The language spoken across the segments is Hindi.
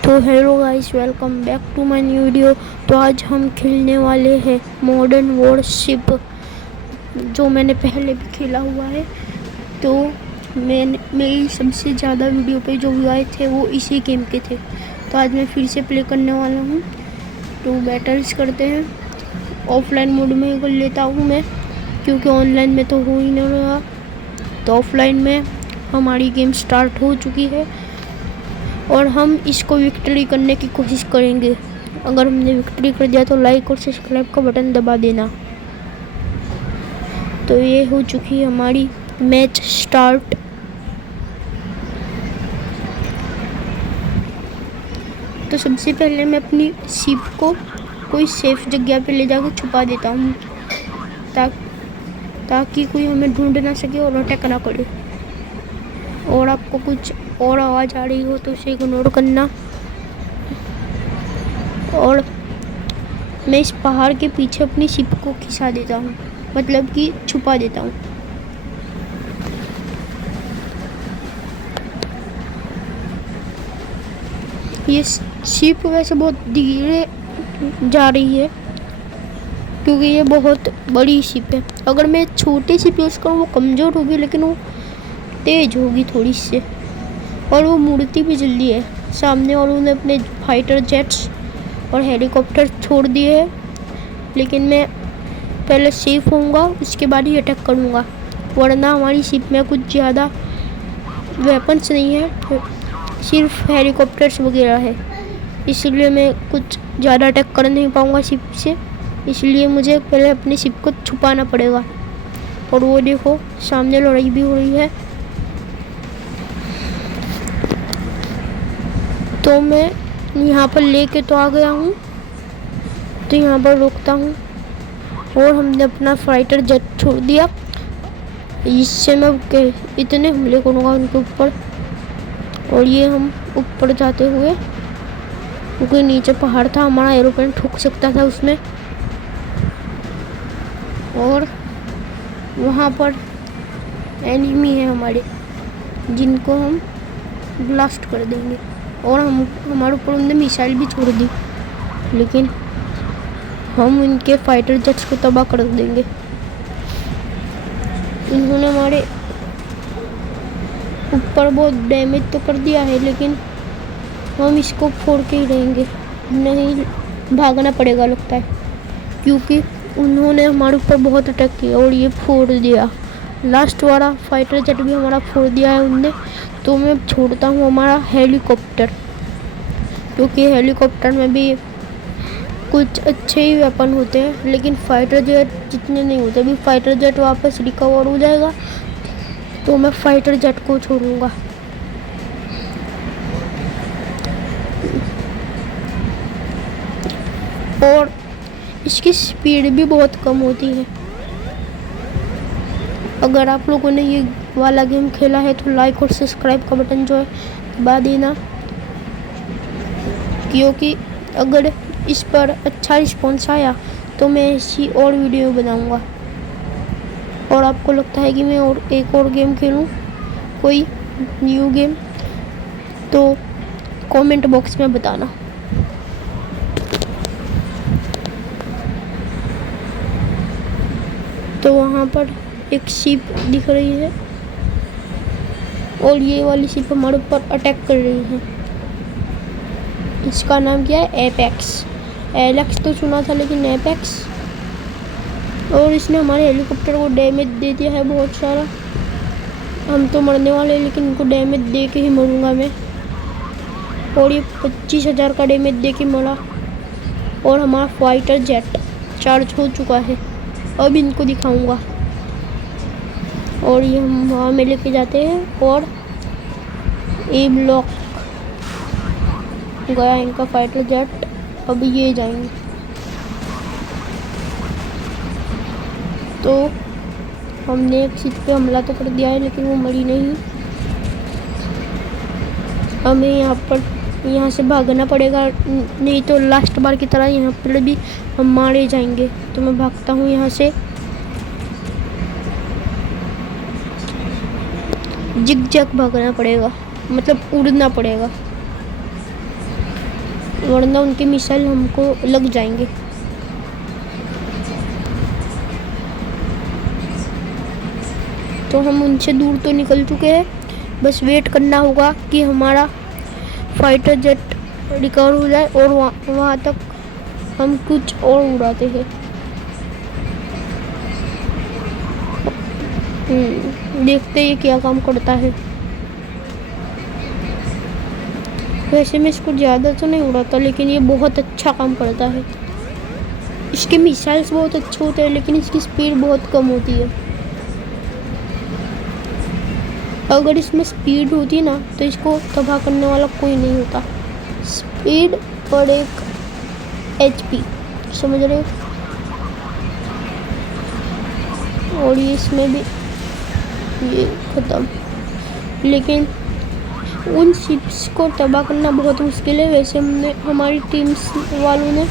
तो hello guys, welcome back to my new video. तो आज हम खेलने वाले हैं मॉडर्न वॉरशिप, जो मैंने पहले भी खेला हुआ है। तो मेरी सबसे ज़्यादा वीडियो पे जो व्यू आए थे वो इसी गेम के थे। तो आज मैं फिर से प्ले करने वाला हूँ। तो बैटल्स करते हैं। ऑफलाइन मोड में कर लेता हूँ मैं, क्योंकि ऑनलाइन में तो हो ही नहीं रहा। तो ऑफलाइन में हमारी गेम स्टार्ट हो चुकी है और हम इसको विक्ट्री करने की कोशिश करेंगे। अगर हमने विक्ट्री कर दिया तो लाइक और सब्सक्राइब का बटन दबा देना। तो ये हो चुकी है हमारी मैच स्टार्ट। तो सबसे पहले मैं अपनी शिप को कोई सेफ जगह पे ले जाकर छुपा देता हूँ, ताकि कोई हमें ढूंढ ना सके और अटैक ना करे। और आपको कुछ और आवाज़ आ रही हो तो उसे इग्नोर करना। और मैं इस पहाड़ के पीछे अपनी शिप को खिंचा देता हूँ, मतलब कि छुपा देता हूँ। ये शिप वैसे बहुत धीरे जा रही है, क्योंकि ये बहुत बड़ी शिप है। अगर मैं छोटी शिप यूज़ करूँ वो कमज़ोर होगी, लेकिन वो तेज़ होगी थोड़ी से, और वो मुड़ती भी जल्दी है। सामने वालों ने अपने फाइटर जेट्स और हेलीकॉप्टर छोड़ दिए हैं, लेकिन मैं पहले सेफ होऊंगा, उसके बाद ही अटैक करूंगा। वरना हमारी शिप में कुछ ज़्यादा वेपन्स नहीं है, सिर्फ हेलीकॉप्टर्स वगैरह है। इसलिए मैं कुछ ज़्यादा अटैक कर नहीं पाऊंगा शिप से। इसलिए मुझे पहले अपनी शिप को छुपाना पड़ेगा। और वो देखो, सामने लड़ाई भी हो रही है। तो मैं यहाँ पर लेके तो आ गया हूँ, तो यहाँ पर रोकता हूँ। और हमने अपना फाइटर जेट छोड़ दिया। इससे मैं इतने हमले करूँगा उनके ऊपर। और ये हम ऊपर जाते हुए, क्योंकि नीचे पहाड़ था, हमारा एरोप्लेन ठुक सकता था उसमें। और वहाँ पर एनिमी है हमारे, जिनको हम ब्लास्ट कर देंगे। और हमारे ऊपर उनने मिसाइल भी छोड़ दी, लेकिन हम इनके फाइटर जेट्स को तबाह कर देंगे। इन्होंने हमारे ऊपर बहुत डैमेज तो कर दिया है, लेकिन हम इसको फोड़ के ही रहेंगे। नहीं, भागना पड़ेगा लगता है, क्योंकि उन्होंने हमारे ऊपर बहुत अटैक किया और ये फोड़ दिया। लास्ट वाला फाइटर जेट भी हमारा फोड़ दिया है उनने। तो मैं छोड़ता हूँ हमारा हेलीकॉप्टर, क्योंकि हेलीकॉप्टर में भी कुछ अच्छे ही वेपन होते हैं, लेकिन फाइटर जेट जितने नहीं होते। अभी फाइटर जेट वापस रिकवर हो जाएगा तो मैं फाइटर जेट को छोड़ूंगा। और इसकी स्पीड भी बहुत कम होती है। अगर आप लोगों ने ये वाला गेम खेला है तो लाइक और सब्सक्राइब का बटन जो है दबा देना, क्योंकि अगर इस पर अच्छा रिस्पॉन्स आया तो मैं ऐसी और वीडियो बनाऊंगा। और आपको लगता है कि मैं एक और गेम खेलूं, कोई न्यू गेम, तो कमेंट बॉक्स में बताना। तो वहाँ पर एक शिप दिख रही है, और ये वाली शिप हमारे ऊपर अटैक कर रही है। इसका नाम क्या है? एपेक्स। एलेक्स तो सुना था, लेकिन एपेक्स। और इसने हमारे हेलीकॉप्टर को डैमेज दे दिया है बहुत सारा। हम तो मरने वाले हैं, लेकिन इनको डैमेज दे के ही मरूंगा मैं। और ये 25,000 का डैमेज दे के मरा। और हमारा फाइटर जेट चार्ज हो चुका है, अब इनको दिखाऊंगा। और ये हम वहाँ में लेके जाते हैं, और ए ब्लॉक गया इनका फाइटर जेट। अब ये जाएंगे। तो हमने एक शिप पे हमला तो कर दिया है, लेकिन वो मरी नहीं। हमें यहाँ से भागना पड़ेगा, नहीं तो लास्ट बार की तरह यहाँ पर भी हम मारे जाएंगे। तो मैं भागता हूँ यहाँ से। जिग जैग भागना पड़ेगा, मतलब उड़ना पड़ेगा। वरना उनके मिसाइल हमको लग जाएंगे। तो हम उनसे दूर तो निकल चुके हैं, बस वेट करना होगा कि हमारा फाइटर जेट रिकवर हो जाए और वहाँ तक हम कुछ और उड़ाते हैं। देखते हैं क्या काम करता है। वैसे मैं इसको ज़्यादा तो नहीं उड़ाता, लेकिन ये बहुत अच्छा काम करता है। इसके मिसाइल्स बहुत अच्छे होते हैं, लेकिन इसकी स्पीड बहुत कम होती है। अगर इसमें स्पीड होती ना तो इसको तबाह करने वाला कोई नहीं होता। स्पीड और एक HP, समझ रहे हो? और ये इसमें भी ये ख़त्म। लेकिन उन शिप्स को तबाह करना बहुत मुश्किल है। वैसे हमारी टीम्स वालों ने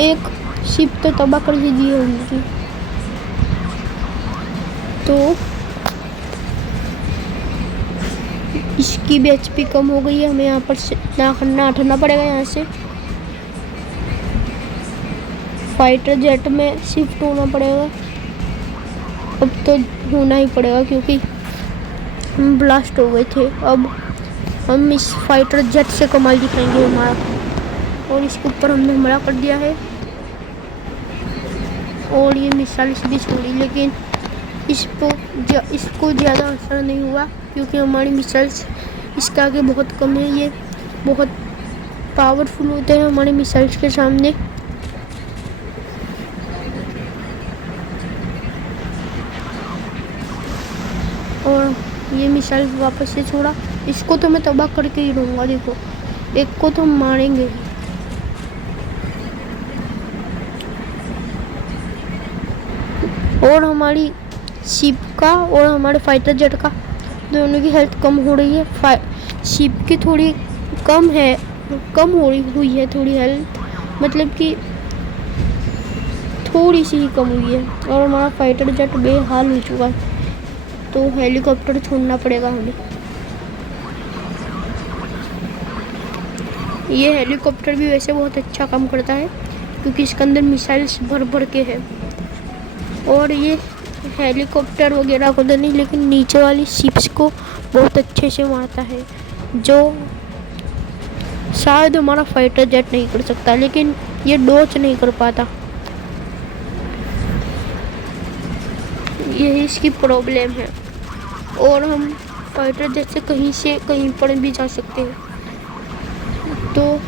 एक शिप तो तबाह कर ही दी है उनकी। तो इसकी भी HP कम हो गई है। हमें यहाँ पर से हटना पड़ेगा। यहाँ से फाइटर जेट में शिफ्ट होना पड़ेगा। अब तो होना ही पड़ेगा क्योंकि हम ब्लास्ट हो गए थे। अब हम इस फाइटर जेट से कमाल दिखाएंगे हमारा। और इसके ऊपर हमने हमला कर दिया है और ये मिसाइल भी छोड़ी, लेकिन इसको ज़्यादा असर नहीं हुआ क्योंकि हमारी मिसाइल्स इसके आगे बहुत कम है। ये बहुत पावरफुल होते हैं हमारे मिसाइल्स के सामने। और ये मिसाइल वापस से छोड़ा। इसको तो मैं तबाह करके ही रहूँगा। देखो, एक को तो हम मारेंगे। और हमारी शिप का और हमारे फाइटर जेट का दोनों की हेल्थ कम हो रही है। शिप की थोड़ी कम हो रही हुई है थोड़ी हेल्थ, मतलब कि थोड़ी सी ही कम हुई है। और हमारा फाइटर जेट बेहाल हो चुका है, तो हेलीकॉप्टर छोड़ना पड़ेगा हमें। ये हेलीकॉप्टर भी वैसे बहुत अच्छा काम करता है क्योंकि इसके अंदर मिसाइल्स भर के है। और ये हेलीकॉप्टर वगैरह को तो नहीं, लेकिन नीचे वाली शिप्स को बहुत अच्छे से मारता है, जो शायद हमारा फाइटर जेट नहीं कर सकता, लेकिन ये डॉज नहीं कर पाता। यही इसकी प्रॉब्लम है। और हम फाइटर जेट से कहीं पर भी जा सकते हैं, तो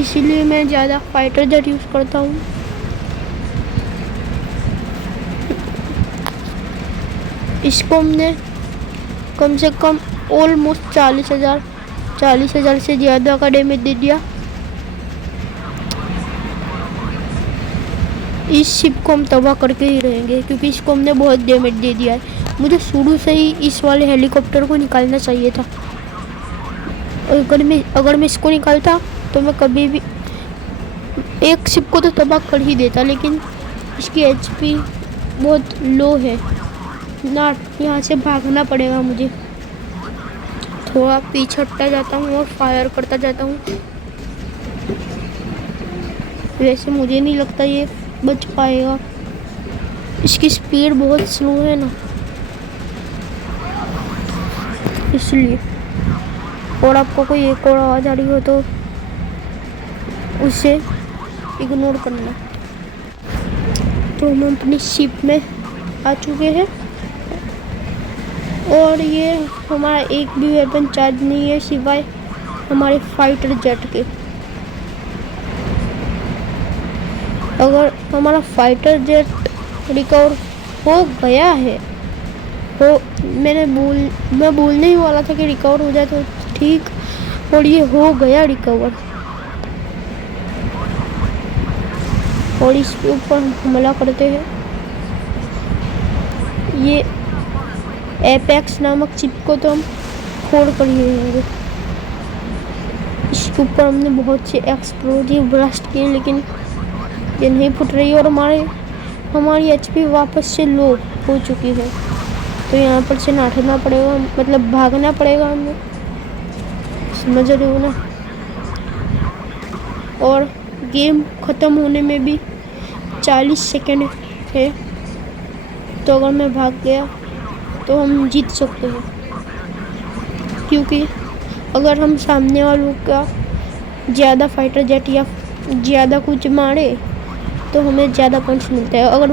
इसीलिए मैं ज़्यादा फाइटर जेट यूज़ करता हूँ। इसको हमने कम से कम ऑलमोस्ट 40,000 से ज़्यादा का डैमेज दे दिया। इस शिप को हम तबाह करके ही रहेंगे क्योंकि इसको हमने बहुत डैमेज दे दिया है। मुझे शुरू से ही इस वाले हेलीकॉप्टर को निकालना चाहिए था। अगर मैं इसको निकालता तो मैं कभी भी एक शिप को तो तबाह कर ही देता, लेकिन इसकी HP बहुत लो है ना। यहाँ से भागना पड़ेगा मुझे। थोड़ा पीछे हटता जाता हूँ और फायर करता जाता हूँ। वैसे मुझे नहीं लगता ये बच पाएगा, इसकी स्पीड बहुत स्लो है ना, इसलिए। और आपको कोई एक और आवाज़ आ रही हो तो उसे इग्नोर करना। तो हम अपनी शिप में आ चुके हैं और ये हमारा एक भी वेपन चार्ज नहीं है सिवाय हमारे फाइटर जेट के। अगर हमारा फाइटर जेट रिकवर हो गया है तो मैं बोलने ही वाला था कि रिकवर हो जाए तो ठीक, और ये हो गया रिकवर। और इसके ऊपर हम हमला करते हैं। ये एपेक्स नामक चिप को तो हम फोड़ कर ही रहेंगे। इसके ऊपर हमने बहुत से एक्सप्लोजिव ब्लास्ट किए, लेकिन ये नहीं फुट रही और हमारी HP वापस से लो हो चुकी है। तो यहाँ पर से नाटना पड़ेगा, मतलब भागना पड़ेगा हमें, समझ रहे हो ना। और गेम ख़त्म होने में भी 40 सेकंड है। तो अगर मैं भाग गया तो हम जीत सकते हैं, क्योंकि अगर हम सामने वालों का ज़्यादा फाइटर जेट या ज़्यादा कुछ मारे तो हमें ज़्यादा पॉइंट्स मिलते हैं। अगर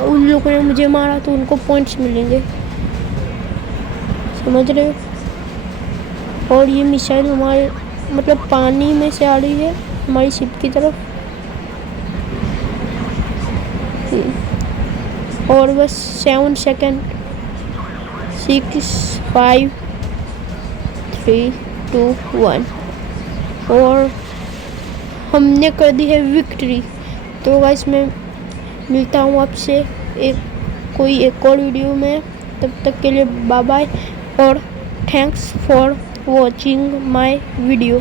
उन लोगों ने मुझे मारा तो उनको पॉइंट्स मिलेंगे, समझ रहे हो। और ये मिसाइल हमारे मतलब पानी में से आ रही है हमारी शिप की तरफ। और बस 7 सेकंड, 6, 5, 3, 2, 1 और हमने कर दी है विक्ट्री। तो गाइस मैं मिलता हूँ आपसे एक और वीडियो में। तब तक के लिए बाय बाय और thanks for watching my video.